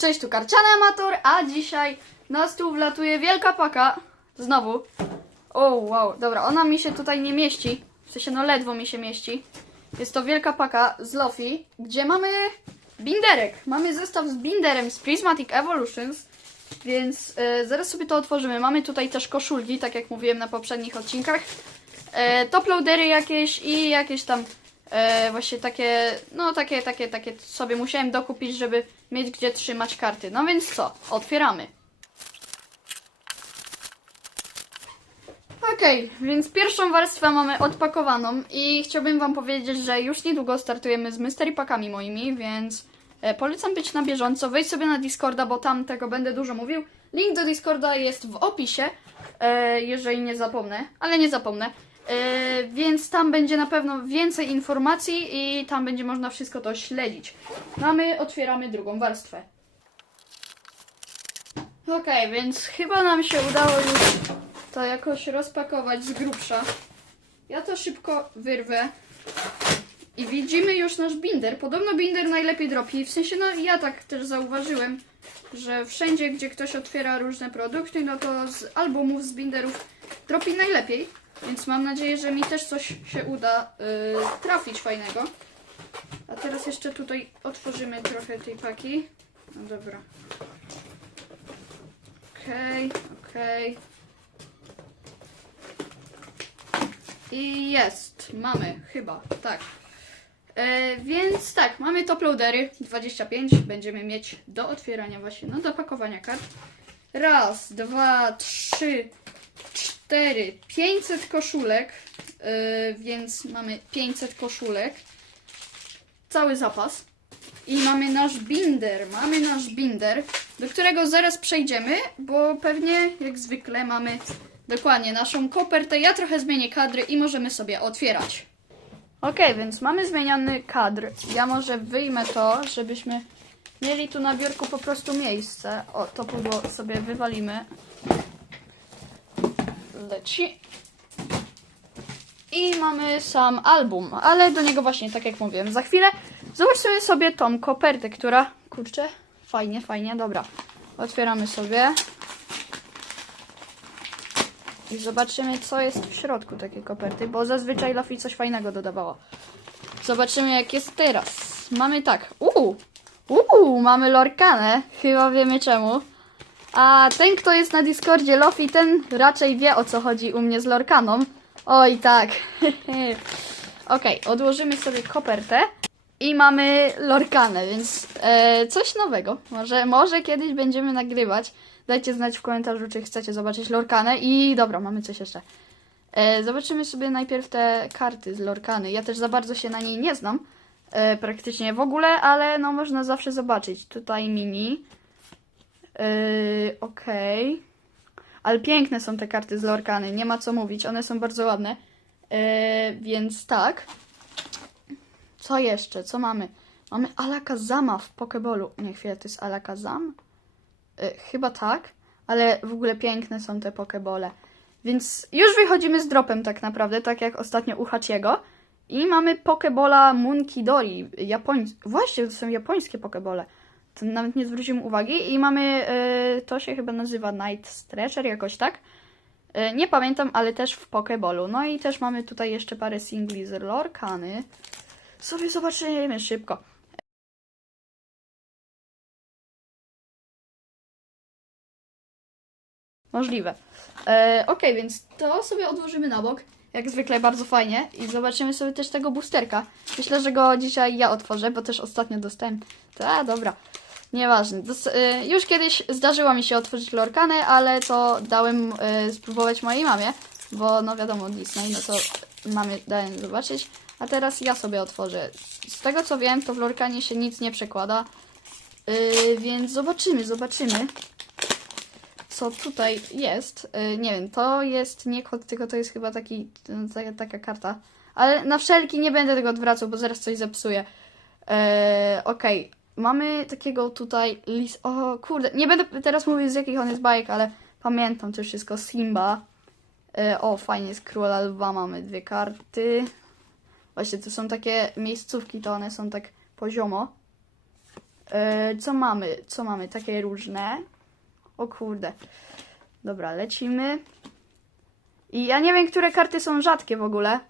Cześć, tu Karciany Amator, a dzisiaj na stół wlatuje wielka paka. Znowu. O, wow, dobra, ona mi się tutaj nie mieści. W sensie, no ledwo mi się mieści. Jest to wielka paka z Lofi, gdzie mamy binderek. Mamy zestaw z binderem z Prismatic Evolutions, więc e, zaraz sobie to otworzymy. Mamy tutaj też koszulki, tak jak mówiłem na poprzednich odcinkach. E, top jakieś i jakieś tam e, właśnie takie, no takie, takie, takie sobie musiałem dokupić, żeby mieć gdzie trzymać karty. No więc co? Otwieramy. Okej, więc pierwszą warstwę mamy odpakowaną i chciałbym wam powiedzieć, że już niedługo startujemy z mystery packami moimi, więc e, polecam być na bieżąco. Wejdź sobie na Discorda, bo tam tego będę dużo mówił. Link do Discorda jest w opisie, e, jeżeli nie zapomnę, ale nie zapomnę. E, więc tam będzie na pewno więcej informacji i tam będzie można wszystko to śledzić. No a my otwieramy drugą warstwę. Okej, więc chyba nam się udało już to jakoś rozpakować z grubsza. Ja to szybko wyrwę. I widzimy już nasz binder. Podobno binder najlepiej dropi. W sensie, no ja tak też zauważyłem, że wszędzie, gdzie ktoś otwiera różne produkty, no to z albumów, z binderów dropi najlepiej. Więc mam nadzieję, że mi też coś się uda yy, trafić fajnego. A teraz jeszcze tutaj otworzymy trochę tej paki. No dobra. Okej, okej. I jest, mamy, chyba, tak. E, więc tak, mamy top loadery 25, będziemy mieć do otwierania właśnie, no do pakowania kart. Raz, dwa, trzy, cztery, 500 koszulek, e, więc mamy 500 koszulek. Cały zapas. I mamy nasz binder, mamy nasz binder, do którego zaraz przejdziemy, bo pewnie jak zwykle mamy dokładnie naszą kopertę. Ja trochę zmienię kadry i możemy sobie otwierać. Ok, więc mamy zmieniony kadr. Ja może wyjmę to, żebyśmy mieli tu na biurku po prostu miejsce. O, to pudło sobie wywalimy. Leci. I mamy sam album, ale do niego właśnie, tak jak mówiłem, za chwilę zobaczymy sobie tą kopertę, która, kurczę, fajnie, fajnie, dobra. Otwieramy sobie i zobaczymy, co jest w środku takiej koperty, bo zazwyczaj Luffy coś fajnego dodawało. Zobaczymy, jak jest teraz. Mamy tak, uuu, uuu, mamy Lorkanę, chyba wiemy czemu. A ten, kto jest na Discordzie Lofi, ten raczej wie o co chodzi u mnie z Lorkaną. Oj, tak. Okej, odłożymy sobie kopertę i mamy Lorkanę, więc e, coś nowego. Może, może kiedyś będziemy nagrywać. Dajcie znać w komentarzu, czy chcecie zobaczyć Lorkanę. I dobra, mamy coś jeszcze. E, zobaczymy sobie najpierw te karty z Lorkany. Ja też za bardzo się na niej nie znam. E, praktycznie w ogóle, ale no można zawsze zobaczyć. Tutaj mini. Yy, Okej. Ale piękne są te karty z Lorkany, nie ma co mówić, one są bardzo ładne. Yy, więc tak. Co jeszcze? Co mamy? Mamy Alakazama w Pokeballu. Nie, chwilę, to jest Alakazam? Yy, chyba tak, ale w ogóle piękne są te Pokebole. Więc już wychodzimy z dropem tak naprawdę, tak jak ostatnio u Hachiego. I mamy Pokebola Munkidori. Japońs... Właśnie, to są japońskie Pokebole. Nawet nie zwróciłem uwagi. I mamy, y, to się chyba nazywa Night Stretcher, jakoś tak. Y, nie pamiętam, ale też w Pokeballu. No i też mamy tutaj jeszcze parę singli z Lorkany. Sobie zobaczymy szybko. Możliwe. E, ok, więc to sobie odłożymy na bok. Jak zwykle bardzo fajnie. I zobaczymy sobie też tego boosterka. Myślę, że go dzisiaj ja otworzę, bo też ostatnio dostałem. A, dobra. Nieważne. Dos- y, już kiedyś zdarzyło mi się otworzyć lorkanę, ale to dałem y, spróbować mojej mamie, bo no wiadomo, Disney, no to mamie dałem zobaczyć. A teraz ja sobie otworzę. Z tego co wiem, to w lorkanie się nic nie przekłada. Y, więc zobaczymy, zobaczymy co tutaj jest. Y, nie wiem, to jest nie kod, tylko to jest chyba taki, taka, taka karta. Ale na wszelki nie będę tego odwracał, bo zaraz coś zepsuję. Eee, Okej, mamy takiego tutaj lis... O kurde, nie będę teraz mówić z jakich on jest bajek, ale pamiętam to wszystko. Simba. Eee, o, fajnie, z Króla mamy dwie karty. Właśnie, to są takie miejscówki, to one są tak poziomo. E, co mamy? Co mamy? Takie różne. O kurde. Dobra, lecimy. I ja nie wiem, które karty są rzadkie w ogóle,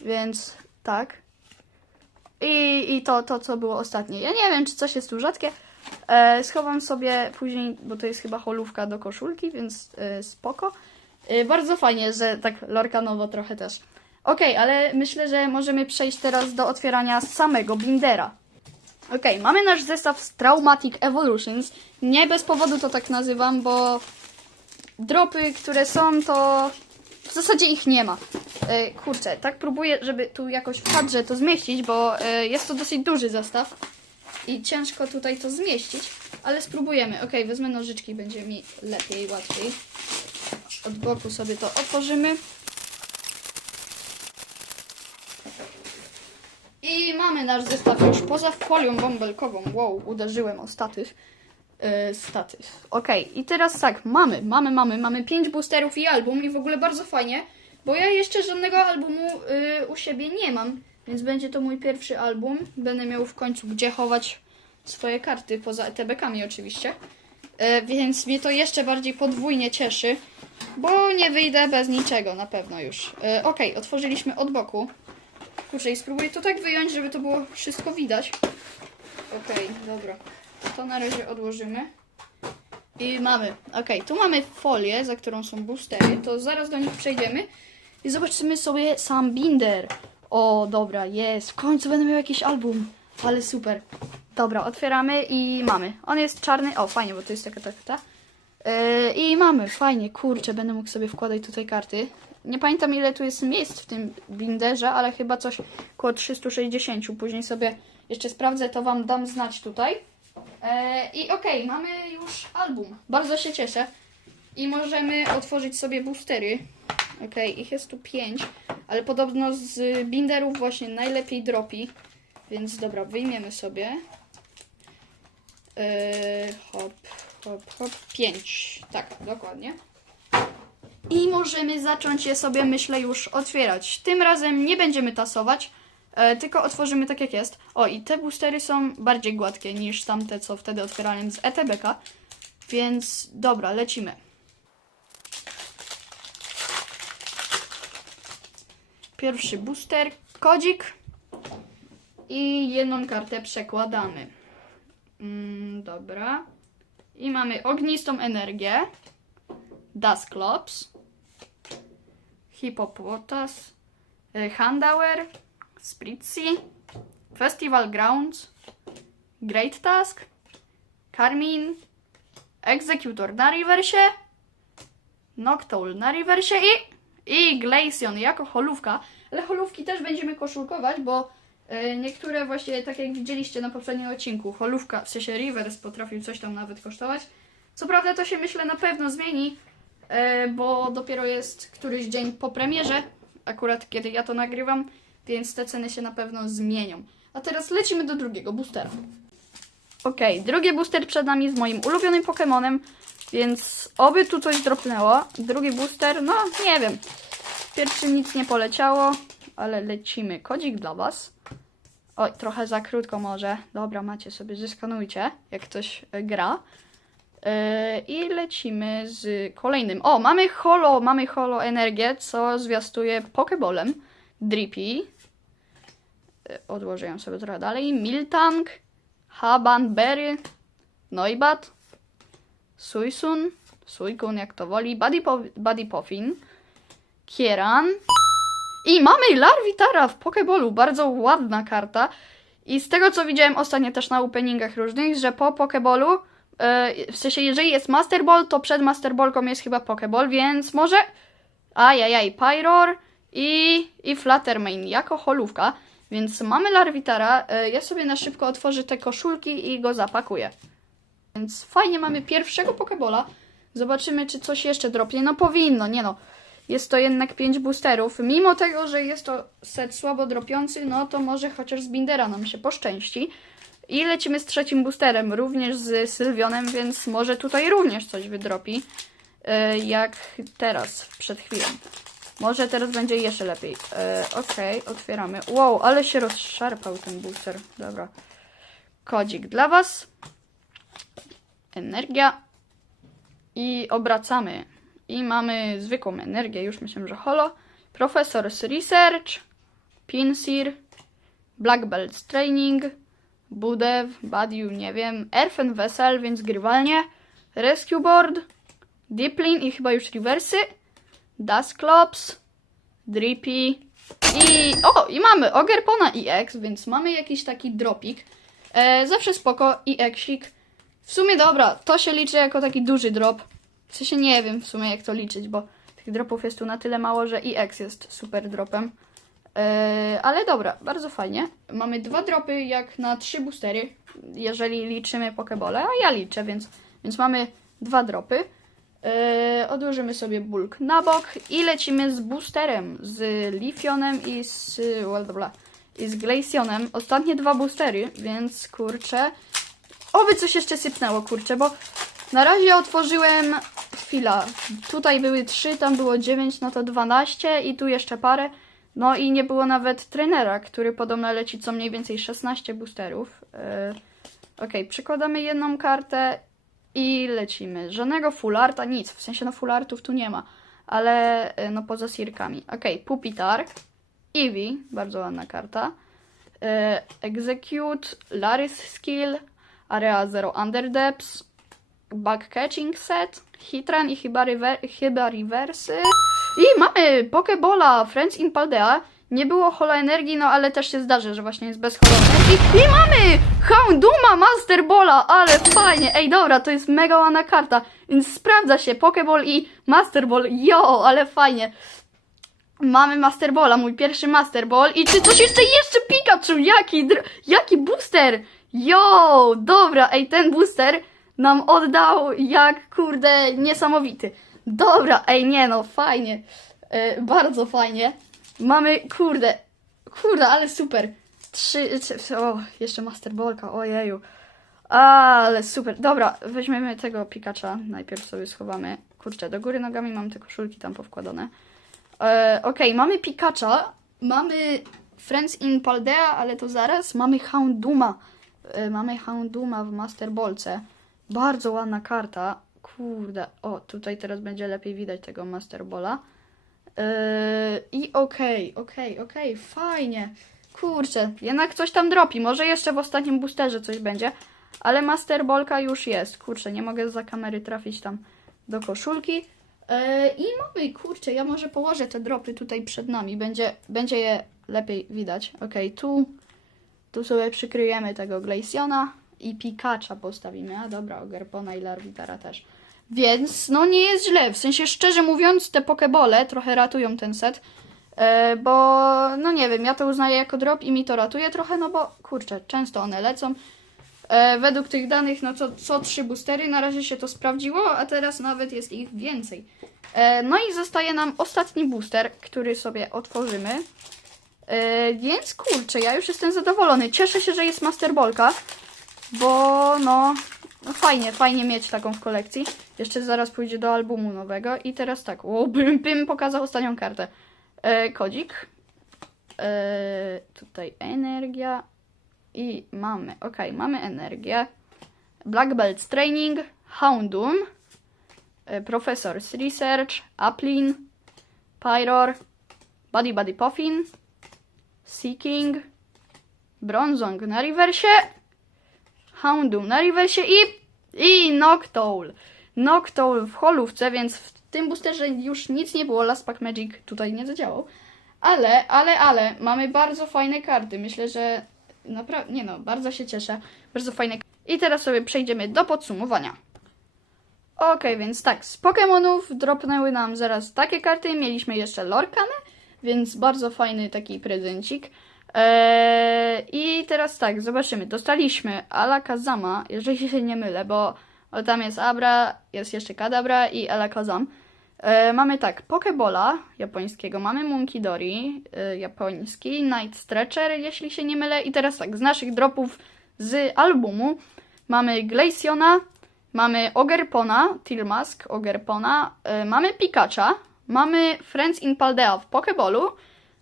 więc tak. I, i to, to, co było ostatnie. Ja nie wiem, czy coś jest tu rzadkie. E, schowam sobie później, bo to jest chyba holówka do koszulki, więc e, spoko. E, bardzo fajnie, że tak lorkanowo trochę też. Okej, ale myślę, że możemy przejść teraz do otwierania samego bindera. Okej, mamy nasz zestaw z Traumatic Evolutions. Nie bez powodu to tak nazywam, bo dropy, które są, to w zasadzie ich nie ma. E, kurczę, tak próbuję, żeby tu jakoś w kadrze to zmieścić, bo e, jest to dosyć duży zestaw i ciężko tutaj to zmieścić, ale spróbujemy. Ok, wezmę nożyczki, będzie mi lepiej, łatwiej. Od boku sobie to otworzymy. I mamy nasz zestaw już poza folią bąbelkową. Wow, uderzyłem o statyw. Yy, statyw. Okej, i teraz tak, mamy, mamy, mamy, mamy 5 boosterów i album i w ogóle bardzo fajnie, bo ja jeszcze żadnego albumu yy, u siebie nie mam, więc będzie to mój pierwszy album. Będę miał w końcu gdzie chować swoje karty, poza ETB-kami oczywiście. Yy, więc mnie to jeszcze bardziej podwójnie cieszy, bo nie wyjdę bez niczego na pewno już. Yy, Okej, otworzyliśmy od boku. Kurczę, i spróbuję to tak wyjąć, żeby to było wszystko widać. Okej, dobra. To na razie odłożymy. I mamy. Okej, tu mamy folię, za którą są boostery. To zaraz do nich przejdziemy. I zobaczymy sobie sam binder. O, dobra, jest. W końcu będę miał jakiś album. Ale super. Dobra, otwieramy i mamy. On jest czarny. O, fajnie, bo to jest taka taka. ta. Yy, I mamy, fajnie, kurczę, będę mógł sobie wkładać tutaj karty. Nie pamiętam ile tu jest miejsc w tym binderze, ale chyba coś około 360. Później sobie jeszcze sprawdzę, to Wam dam znać tutaj. E, I okej, mamy już album. Bardzo się cieszę. I możemy otworzyć sobie boostery. Okej, ich jest tu 5, ale podobno z binderów właśnie najlepiej dropi. Więc dobra, wyjmiemy sobie. E, hop, hop, hop. 5. Tak, dokładnie. I możemy zacząć je sobie, myślę, już otwierać. Tym razem nie będziemy tasować, e, tylko otworzymy tak jak jest. O, i te boostery są bardziej gładkie niż tamte, co wtedy otwierałem z ETBK. Więc dobra, lecimy. Pierwszy booster, kodzik i jedną kartę przekładamy. Mm, dobra. I mamy ognistą energię. Dusclops, Hippopotas, y, Handauer, Spritzy, Festival Grounds, Great Task, Carmin, Executor na rewersie, Noctowl na rewersie i, i Glaceon jako holówka. Ale holówki też będziemy koszulkować, bo y, niektóre właśnie, tak jak widzieliście na poprzednim odcinku, holówka, w sensie reverse potrafił coś tam nawet kosztować. Co prawda to się myślę na pewno zmieni, bo dopiero jest któryś dzień po premierze, akurat kiedy ja to nagrywam, więc te ceny się na pewno zmienią. A teraz lecimy do drugiego boostera. Okej, drugi booster przed nami z moim ulubionym Pokemonem, więc oby tu coś dropnęło. Drugi booster, no nie wiem. Pierwszy nic nie poleciało, ale lecimy. Kodzik dla Was. Oj, trochę za krótko może. Dobra, macie sobie, zeskanujcie, jak ktoś e, gra. Yy, I lecimy z kolejnym. O, mamy holo, mamy holo energię, co zwiastuje Pokebolem. Drippy. Yy, Odłożę ją sobie trochę dalej. Miltank, Habanberry, Noibat, Suisun, Suikun jak to woli, Buddy, po, Poffin, Kieran. I mamy Larvitara w Pokebolu, bardzo ładna karta. I z tego co widziałem ostatnio też na openingach różnych, że po Pokebolu w sensie, jeżeli jest Master Ball, to przed Master Ballką jest chyba Pokeball, więc może. Ajajaj, Pyroar i, i Fluttermane jako holówka. Więc mamy Larvitara. Yy, ja sobie na szybko otworzę te koszulki i go zapakuję. Więc fajnie mamy pierwszego Pokebola. Zobaczymy, czy coś jeszcze dropnie. No powinno, nie no. Jest to jednak 5 boosterów. Mimo tego, że jest to set słabo dropiący, no to może chociaż z Bindera nam się poszczęści. I lecimy z trzecim boosterem, również z Sylwionem, więc może tutaj również coś wydropi. e, Jak teraz, przed chwilą. Może teraz będzie jeszcze lepiej. E, Okej, otwieramy. Wow, ale się rozszarpał ten booster. Dobra. kodzik dla Was. Energia. I obracamy. I mamy zwykłą energię, już myślę, że holo. Professor's Research, Pinsir, Black Belt Training, Budew, Badiu, nie wiem, Erfen Vessel, więc grywalnie, Rescue Board, Deeplin i chyba już rewersy, Dusclops, Drippy i... O! I mamy Ogerpona EX, więc mamy jakiś taki dropik. E, zawsze spoko, EXik. W sumie dobra, to się liczy jako taki duży drop. W sensie nie wiem w sumie jak to liczyć, bo tych dropów jest tu na tyle mało, że EX jest super dropem. E, ale dobra, bardzo fajnie. Mamy dwa dropy jak na trzy boostery, jeżeli liczymy pokebole, a ja liczę, więc, więc mamy dwa dropy. E, odłożymy sobie bulk na bok i lecimy z boosterem, z Lifionem i z, well, dobra, i z Glaceonem. Ostatnie dwa boostery, więc kurczę. Oby coś jeszcze sypnęło, kurczę, bo na razie otworzyłem chwila. Tutaj były 3, tam było 9, no to 12 i tu jeszcze parę. No i nie było nawet trenera, który podobno leci co mniej więcej 16 boosterów. Yy, Okej, przykładamy jedną kartę i lecimy. Żadnego full arta, nic. W sensie no full artów tu nie ma. Ale yy, no poza sirkami. Okej, Pupitar. Eevee, bardzo ładna karta. Yy, Execute, Laris Skill, Area Zero Under Depths, Backcatching Set, Hitran i chyba, river, chyba Reversy. I mamy Pokebola, Friends in Paldea. Nie było holo energii, no ale też się zdarzy, że właśnie jest bez holo energii. I mamy Hounduma Master Balla, ale fajnie. Ej, dobra, to jest mega ładna karta, więc sprawdza się Pokeball i Master Ball. Jo, ale fajnie. Mamy Master Balla, mój pierwszy Master Ball. I czy coś jeszcze, jeszcze Pikachu? Jaki, jaki booster? Jo, dobra, ej, ten booster nam oddał jak, kurde, niesamowity. Dobra, ej, nie no, fajnie. E, bardzo fajnie. Mamy, kurde, kurde, ale super. Trzy, trzy o, jeszcze Master Ballka, ojeju. Ale super. Dobra, weźmiemy tego Pikacha. Najpierw sobie schowamy. Kurczę, do góry nogami mam te koszulki tam powkładane. E, Okej, mamy Pikacha, mamy Friends in Paldea, ale to zaraz. Mamy Hounduma. E, mamy Hounduma w Master Ballce. Bardzo ładna karta. Kurde, o, tutaj teraz będzie lepiej widać tego Master Balla. Yy, I okej, okej, okej, fajnie. Kurczę, jednak coś tam dropi. Może jeszcze w ostatnim boosterze coś będzie. Ale Master Ballka już jest. Kurczę, nie mogę za kamery trafić tam do koszulki. Yy, I mamy, kurczę, ja może położę te dropy tutaj przed nami. Będzie, będzie je lepiej widać. Okej, tu, tu sobie przykryjemy tego Glaciona i Pikacha postawimy. A dobra, Ogerpona i Larvitara też. Więc no nie jest źle. W sensie szczerze mówiąc, te pokebole trochę ratują ten set. E, bo no nie wiem, ja to uznaję jako drop i mi to ratuje trochę, no bo kurczę, często one lecą. E, według tych danych, no co, co trzy boostery, na razie się to sprawdziło, a teraz nawet jest ich więcej. E, no i zostaje nam ostatni booster, który sobie otworzymy. Więc kurczę, ja już jestem zadowolony. Cieszę się, że jest Master Ballka, bo no, no fajnie, fajnie mieć taką w kolekcji. Jeszcze zaraz pójdzie do albumu nowego. I teraz tak, o, bym, bym pokazał ostatnią kartę. E, kodzik. E, tutaj energia. I mamy, ok, mamy energię. Black Belt Training, Houndum, e, Professor's Research, Uplin, Pyror, Buddy Buddy Puffin, Seeking, Bronzong na rewersie, Houndum na rewersie i, i Noctowl. Noctowl w holówce, więc w tym boosterze już nic nie było. Last Pack Magic tutaj nie zadziałał. Ale, ale, ale, mamy bardzo fajne karty. Myślę, że naprawdę, nie no, bardzo się cieszę. Bardzo fajne I teraz sobie przejdziemy do podsumowania. Okej, więc tak, z Pokémonów dropnęły nam zaraz takie karty. Mieliśmy jeszcze Lorkanę, więc bardzo fajny taki prezencik. Eee, I teraz tak, zobaczymy. Dostaliśmy Alakazama, jeżeli się nie mylę, bo, tam jest Abra, jest jeszcze Kadabra i Alakazam. Eee, mamy tak, Pokebola japońskiego, mamy Munkidori e, japoński, Night Stretcher, jeśli się nie mylę. I teraz tak, z naszych dropów z albumu mamy Glaciona, mamy Ogerpona, Tilmask, Ogerpona, e, mamy Pikacha, mamy Friends in Paldea w Pokebolu,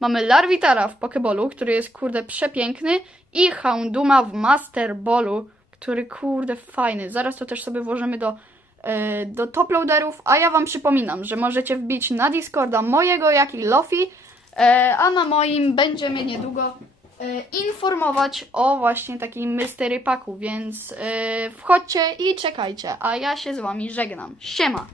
Mamy Larvitara w Pokeballu, który jest kurde przepiękny i Hounduma w Master Ballu, który kurde fajny. Zaraz to też sobie włożymy do, e, do toploaderów, a ja wam przypominam, że możecie wbić na Discorda mojego, jak i Lofi, e, a na moim będziemy niedługo e, informować o właśnie takim mystery packu, więc e, wchodźcie i czekajcie, a ja się z wami żegnam. Siema!